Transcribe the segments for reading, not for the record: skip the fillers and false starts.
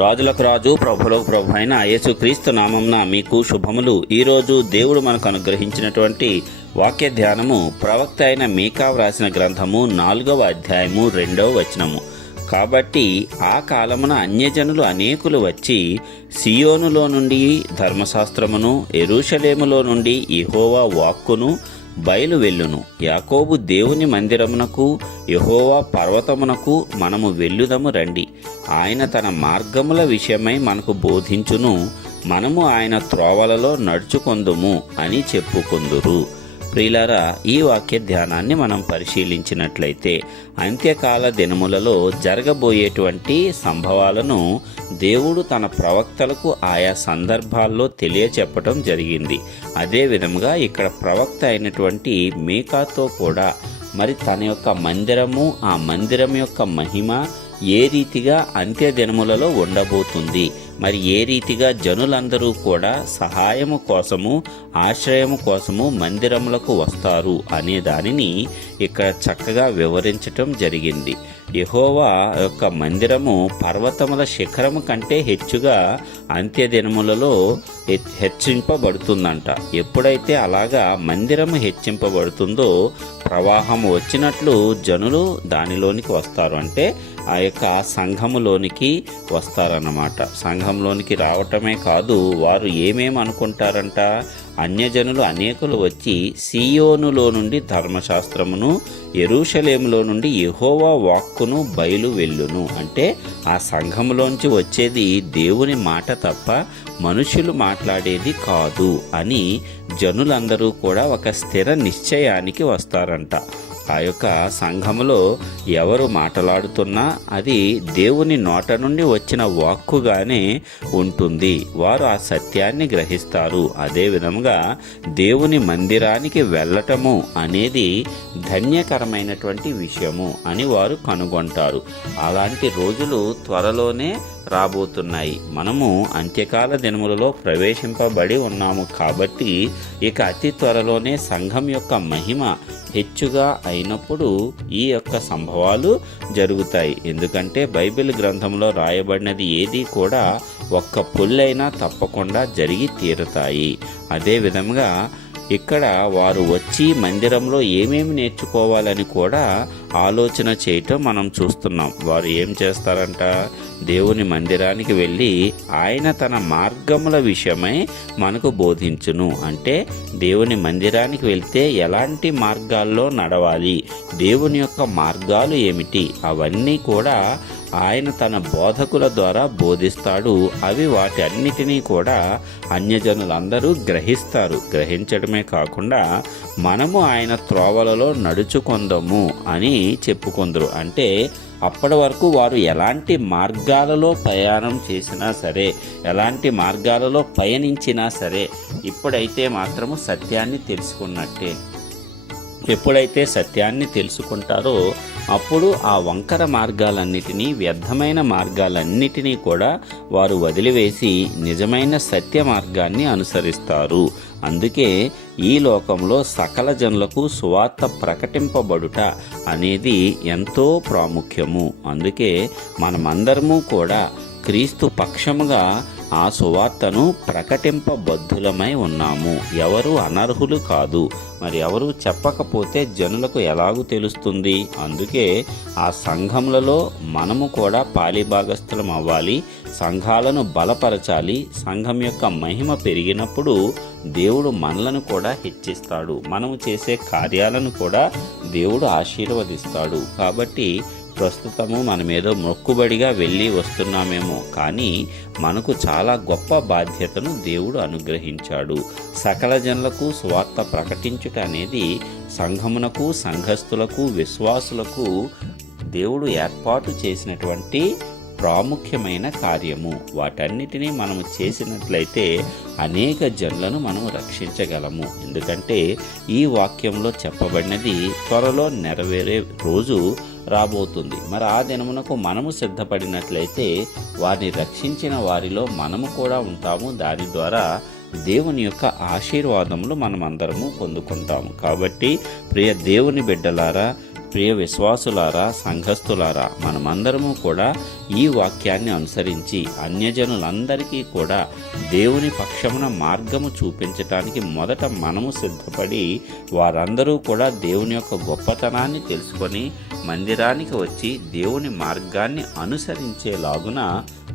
రాజులకు రాజు ప్రభులకు ప్రభు అయిన యేసుక్రీస్తు నామంన మీకు శుభములు. ఈరోజు దేవుడు మనకు అనుగ్రహించినటువంటి వాక్య ధ్యానము ప్రవక్త అయిన మీకా వ్రాసిన గ్రంథము 4వ అధ్యాయము 2వ వచనము. కాబట్టి ఆ కాలమున అన్యజనులు అనేకులు వచ్చి సియోనులో నుండి ధర్మశాస్త్రమును, యెరూషలేములో నుండి యెహోవా వాక్కును బయలు వెళ్ళును. యాకోబు దేవుని మందిరమునకు, యెహోవా పర్వతమునకు మనము వెళ్ళుదము రండి. ఆయన తన మార్గముల విషయమై మనకు బోధించును, మనము ఆయన త్రోవలలో నడుచుకొందుము అని చెప్పుకొందురు. ప్రియులారా, ఈ వాక్య ధ్యానాన్ని మనం పరిశీలించినట్లయితే అంత్యకాల దినములలో జరగబోయేటువంటి సంభవాలను దేవుడు తన ప్రవక్తలకు ఆయా సందర్భాల్లో తెలియచెప్పటం జరిగింది. అదే విధముగా ఇక్కడ ప్రవక్త అయినటువంటి మీకాతో కూడా మరి తన యొక్క మందిరము, ఆ మందిరం యొక్క మహిమ ఏ రీతిగా అంత్య దినములలో ఉండబోతుంది, మరి ఏ రీతిగా జనులందరూ కూడా సహాయము కోసము, ఆశ్రయము కోసము మందిరములకు వస్తారు అనే దానిని ఇక్కడ చక్కగా వివరించటం జరిగింది. యెహోవా యొక్క మందిరము పర్వతముల శిఖరము కంటే హెచ్చుగా అంత్య దినములలో హెచ్చింపబడుతుందంట. ఎప్పుడైతే అలాగా మందిరము హెచ్చింపబడుతుందో ప్రవాహం వచ్చినట్లు జనులు దానిలోనికి వస్తారు. అంటే ఆ యొక్క సంఘములోనికి వస్తారన్నమాట. సంఘంలోనికి రావటమే కాదు, వారు ఏమేమి అనుకుంటారంట, అన్యజనులు అనేకులు వచ్చి సియోనులో నుండి ధర్మశాస్త్రమును, యెరూషలేములో నుండి యెహోవా వాక్కును బయలు వెళ్ళును. అంటే ఆ సంఘములోంచి వచ్చేది దేవుని మాట తప్ప మనుషులు మాట్లాడేది కాదు అని జనులందరూ కూడా ఒక స్థిర నిశ్చయానికి వస్తారంట. ఆ యొక్క సంఘములో ఎవరు మాట్లాడుతున్నా అది దేవుని నోట నుండి వచ్చిన వాక్కుగానే ఉంటుంది. వారు ఆ సత్యాన్ని గ్రహిస్తారు. అదే విధముగా దేవుని మందిరానికి వెళ్ళటము అనేది ధన్యకరమైనటువంటి విషయము అని వారు కనుగొంటారు. అలాంటి రోజులు త్వరలోనే రాబోతున్నాయి. మనము అంత్యకాల దినములలో ప్రవేశింపబడి ఉన్నాము కాబట్టి ఇక అతి త్వరలోనే సంఘం యొక్క మహిమ హెచ్చుగా అయినప్పుడు ఈ యొక్క సంభవాలు జరుగుతాయి. ఎందుకంటే బైబిల్ గ్రంథంలో రాయబడినది ఏది కూడా ఒక్క పొల్లైనా తప్పకుండా జరిగి తీరుతాయి. అదే విధంగా ఇక్కడ వారు వచ్చి మందిరంలో ఏమేమి నేర్చుకోవాలని కూడా ఆలోచన చేయటం మనం చూస్తున్నాం. వారు ఏం చేస్తారంట, దేవుని మందిరానికి వెళ్ళి ఆయన తన మార్గముల విషయమై మనకు బోధించును. అంటే దేవుని మందిరానికి వెళ్తే ఎలాంటి మార్గాల్లో నడవాలి, దేవుని యొక్క మార్గాలు ఏమిటి, అవన్నీ కూడా ఆయన తన బోధకుల ద్వారా బోధిస్తాడు. అవి వాటి అన్నిటినీ కూడా అన్యజనులందరూ గ్రహిస్తారు. గ్రహించడమే కాకుండా మనము ఆయన త్రోవలలో నడుచుకొందము అని చెప్పుకొందరు. అంటే అప్పటి వరకు వారు ఎలాంటి మార్గాలలో ప్రయాణం చేసినా సరే, ఎలాంటి మార్గాలలో పయనించినా సరే, ఇప్పుడైతే మాత్రము సత్యాన్ని తెలుసుకున్నట్టే. ఎప్పుడైతే సత్యాన్ని తెలుసుకుంటారో అప్పుడు ఆ వంకర మార్గాలన్నిటినీ, వ్యర్థమైన మార్గాలన్నిటినీ కూడా వారు వదిలివేసి నిజమైన సత్య మార్గాన్ని అనుసరిస్తారు. అందుకే ఈ లోకంలో సకల జనులకు సువార్త ప్రకటింపబడుట అనేది ఎంతో ప్రాముఖ్యము. అందుకే మనమందరము కూడా క్రీస్తు పక్షముగా ఆ సువార్తను ప్రకటింపబద్ధులమై ఉన్నాము. ఎవరు అనర్హులు కాదు. మరి ఎవరు చెప్పకపోతే జనులకు ఎలాగూ తెలుస్తుంది? అందుకే ఆ సంఘములలో మనము కూడా పాలిభాగస్థులం అవ్వాలి, సంఘాలను బలపరచాలి. సంఘం యొక్క మహిమ పెరిగినప్పుడు దేవుడు మనలను కూడా హెచ్చిస్తాడు. మనము చేసే కార్యాలను కూడా దేవుడు ఆశీర్వదిస్తాడు. కాబట్టి ప్రస్తుతము మనమేదో మొక్కుబడిగా వెళ్ళి వస్తున్నామేమో, కానీ మనకు చాలా గొప్ప బాధ్యతను దేవుడు అనుగ్రహించాడు. సకల జనులకు సువార్త ప్రకటించుట అనేది సంఘమునకు, సంఘస్థులకు, విశ్వాసులకు దేవుడు ఏర్పాటు చేసినటువంటి ప్రాముఖ్యమైన కార్యము. వాటన్నిటినీ మనము చేసినట్లయితే అనేక జనులను మనము రక్షించగలము. ఎందుకంటే ఈ వాక్యంలో చెప్పబడినది త్వరలో నెరవేరే రోజు రాబోతుంది. మరి ఆ దినమునకు మనము సిద్ధపడినట్లయితే వారిని రక్షించిన వారిలో మనము కూడా ఉంటాము. దాని ద్వారా దేవుని యొక్క ఆశీర్వాదములు మనమందరము పొందుకుంటాము. కాబట్టి ప్రియ దేవుని బిడ్డలారా, ప్రియ విశ్వాసులారా, సంఘస్థులారా, మనమందరము కూడా ఈ వాక్యాన్ని అనుసరించి అన్యజనులందరికీ కూడా దేవుని పక్షమున మార్గము చూపించటానికి మొదట మనము సిద్ధపడి వారందరూ కూడా దేవుని యొక్క గొప్పతనాన్ని తెలుసుకొని మందిరానికి వచ్చి దేవుని మార్గాన్ని అనుసరించేలాగున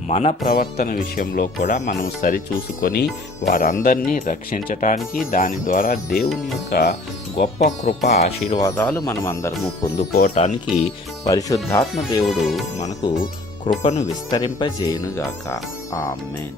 మన ప్రవర్తన విషయంలో కూడా మనం సరిచూసుకొని వారందరినీ రక్షించటానికి, దాని ద్వారా దేవుని యొక్క గొప్ప కృప ఆశీర్వాదాలు మనమందరము పొందుకోవటానికి పరిశుద్ధాత్మ దేవుడు మనకు కృపను విస్తరింపజేయునుగాక. ఆమేన్.